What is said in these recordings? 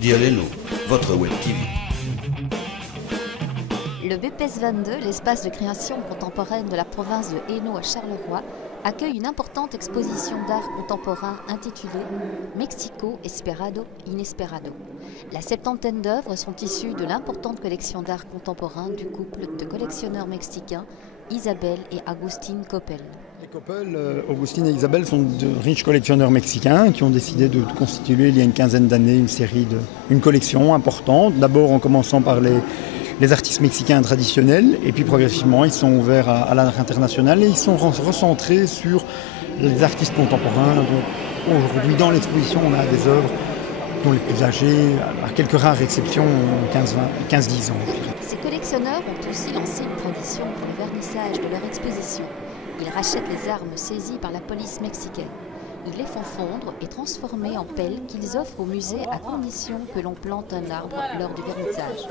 Dialeno, votre web TV. Le BPS 22, l'espace de création contemporaine de la province de Hainaut à Charleroi, accueille une importante exposition d'art contemporain intitulée Mexico Esperado Inesperado. La septantaine d'œuvres sont issues de l'importante collection d'art contemporain du couple de collectionneurs mexicains Isabelle et Agustín Coppel. Les Coppel, Agustín et Isabelle, sont de riches collectionneurs mexicains qui ont décidé de constituer il y a une quinzaine d'années une collection importante, d'abord en commençant par les artistes mexicains traditionnels, et puis progressivement ils sont ouverts à l'art international et ils sont recentrés sur les artistes contemporains. Donc aujourd'hui dans l'exposition on a des œuvres dont les plus âgés, à quelques rares exceptions, ont 15-10 ans. Ces collectionneurs ont aussi lancé une tradition pour le vernissage de leur exposition. Ils rachètent les armes saisies par la police mexicaine. Ils les font fondre et transformer en pelles qu'ils offrent au musée à condition que l'on plante un arbre lors du vernissage.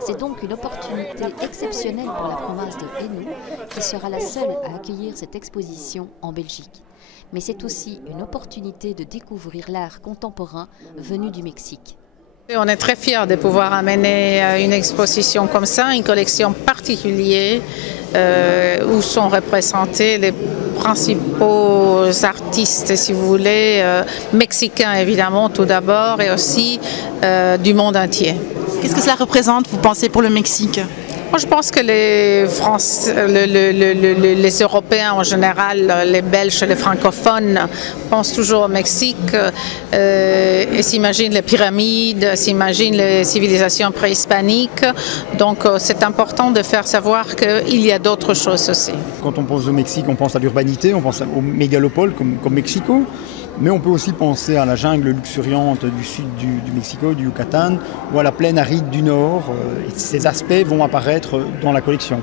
C'est donc une opportunité exceptionnelle pour la province de Hainaut qui sera la seule à accueillir cette exposition en Belgique. Mais c'est aussi une opportunité de découvrir l'art contemporain venu du Mexique. On est très fiers de pouvoir amener une exposition comme ça, une collection particulière où sont représentés les principaux artistes, si vous voulez, mexicains évidemment tout d'abord et aussi du monde entier. Qu'est-ce que cela représente, vous pensez, pour le Mexique ? Moi, je pense que les Européens en général, les Belges, les francophones, pensent toujours au Mexique et s'imaginent les pyramides, s'imaginent les civilisations préhispaniques. Donc c'est important de faire savoir qu'il y a d'autres choses aussi. Quand on pense au Mexique, on pense à l'urbanité, on pense aux mégalopoles comme Mexico. Mais on peut aussi penser à la jungle luxuriante du sud du Mexico, du Yucatan, ou à la plaine aride du nord. Et ces aspects vont apparaître dans la collection.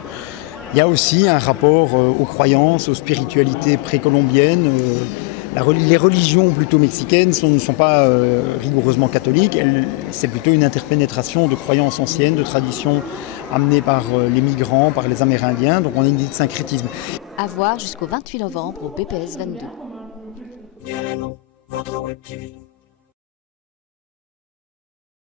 Il y a aussi un rapport aux croyances, aux spiritualités précolombiennes. Les religions plutôt mexicaines ne sont pas rigoureusement catholiques. C'est plutôt une interpénétration de croyances anciennes, de traditions amenées par les migrants, par les Amérindiens. Donc on a une idée de syncrétisme. À voir jusqu'au 28 novembre au BPS 22. Dialeno, votre web TV.